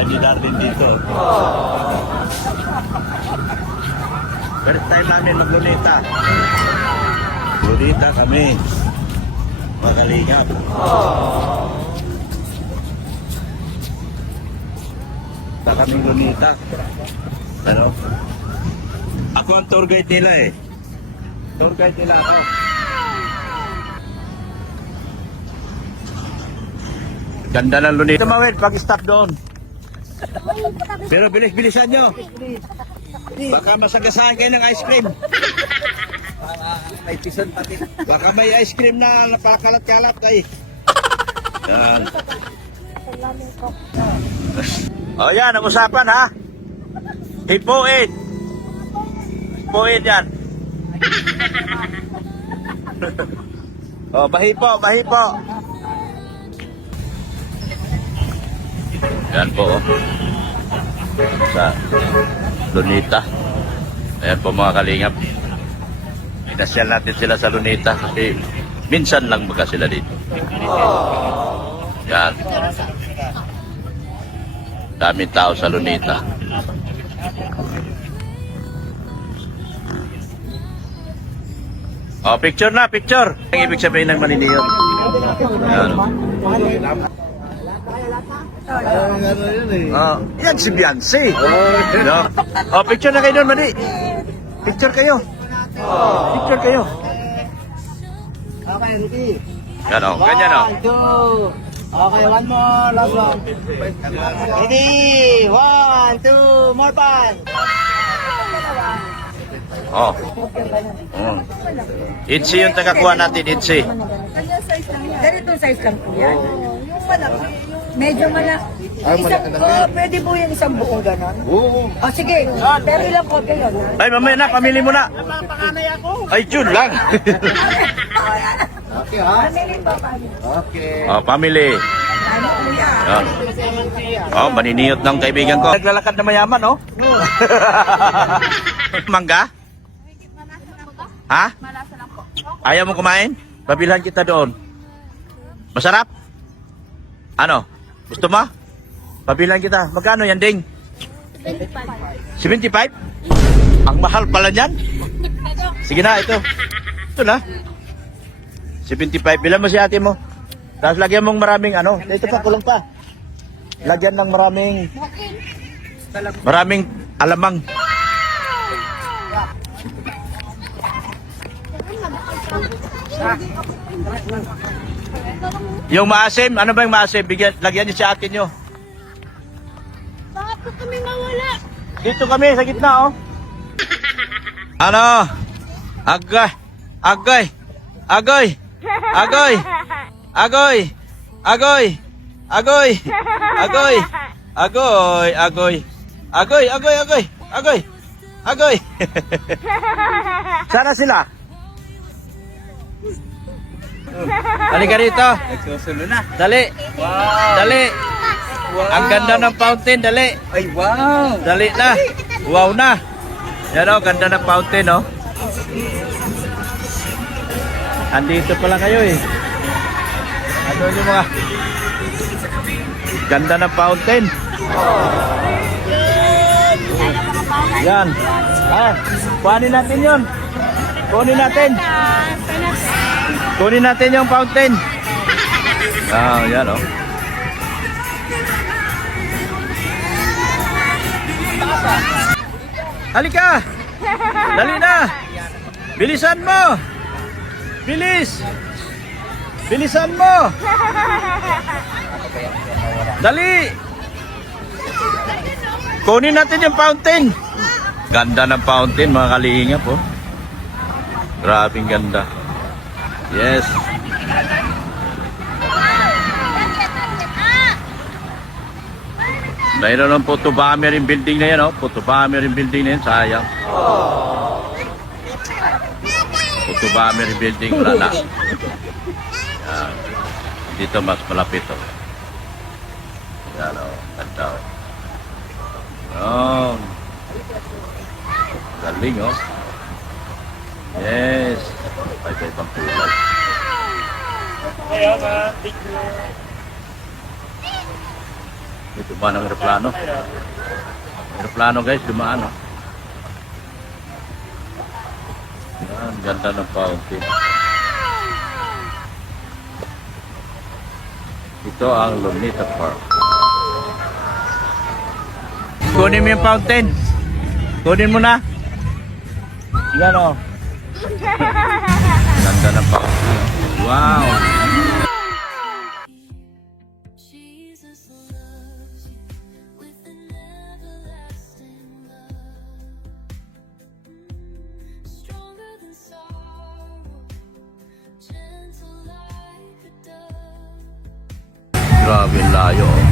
Ni Darwin dito. First time namin maglunita. Lunita kami. Magalingap. Sa kaming lunita. Ano? Ako ang tour guide nila eh. Tour guide nila ako. Ganda ng lunita. Tumawid pag stop doon. Pero bilis-bilisan nyo. Baka masagasahan kayo ng ice cream. Baka may ice cream na napakalat-kalat ay. Yan. O yan, ang usapan ha. Hipuin. Hipuin yan. O, mahipo, mahipo. Yan po oh. Sa Lunita. Ayan po mga kalingap. Inasyal natin sila sa Lunita kasi minsan lang baga sila dito. Yan. Daming tao sa Lunita. Oh, picture na, picture. Ang ibig sabihin ng maniniyot. Yan. Yan si Beyonce. No? Oh, picture na kayo doon, Madi. Picture kayo. Picture kayo. Okay, ready? Yan o, ganyan o. 1, 2. Okay, one more. Last one. Ready? 1, 2. More pan. Oh. Itzy yung tagakuha natin, Itzy. Ganitong size lang po yan. Yung malaki, medyo malaki. Pwede po yung isang buong ganon. Oo. O sige, pero ilang kopya yun? Ay, mamaya na, pamili mo na. Ay, yun lang. Okay, ha? Pamili pa paano? Okay. Oh, pamili. Ano kuya? Oh, maniniyot ng kaibigan ko. Naglalakad na mayaman, oh. Mangga? Ha? Ayaw mo kumain? Pabilhan kita doon. Masarap? Ano? Gusto mo? Pabilhan kita. Magkano yan, Ding? 75. 75? Ang mahal pala niyan. Sige na, ito. Ito na. 75. Bilang mo si ate mo. Tapos lagyan mong maraming ano. Ito pa, kulong pa. Lagyan ng maraming alamang. Yung maasim, ano ba yung maasim? Lagyan niyo sa akin nyo. Bakit po kami mawala? Dito kami, sa gitna, oh. Ano? Agay! Agay! Agay! Agay! Agoy! Agoy! Agoy! Agoy! Agoy! Agoy! Agoy! Agoy! Agoy! Agoy! Agoy! Sana sila? Halika rito. Nagsusulo na. Dali. Dali. Ang ganda ng fountain, dali. Ay, wow. Dali na. Wow na. Yan o, ganda ng fountain, oh. Andito pala kayo eh. Ano yung mga ganda ng fountain. Yan. Ah, kuhanin natin yun. Kunin natin. Kunin natin yung fountain. Ah, yan oh. Halika! Dali na! Bilisan mo! Bilis! Bilisan mo! Dali! Kunin natin yung fountain. Ganda ng fountain, mga kalingap oh. Grabing ganda. Yes. Mayroon ng photo bomber yung building na yan, oh. Photo bomber yung building na yan, sayang. Photo bomber yung building, wala na. Yan. Dito mas malapit, oh. Yan, oh. Ganda, oh. Yan. Galing, oh. Yes. Pag-ibang kulay. Ito ba ng aeroplano? Aeroplano guys, dumaan oh. Yan, ganda ng fountain. Ito ang Lunita Park. Kunin mo yung fountain. Kunin mo na. Yan o. Ganda ng fountain. Wow. Jesus loves you with an everlasting love, stronger than sorrow, gentle like a dove. Grabe layo.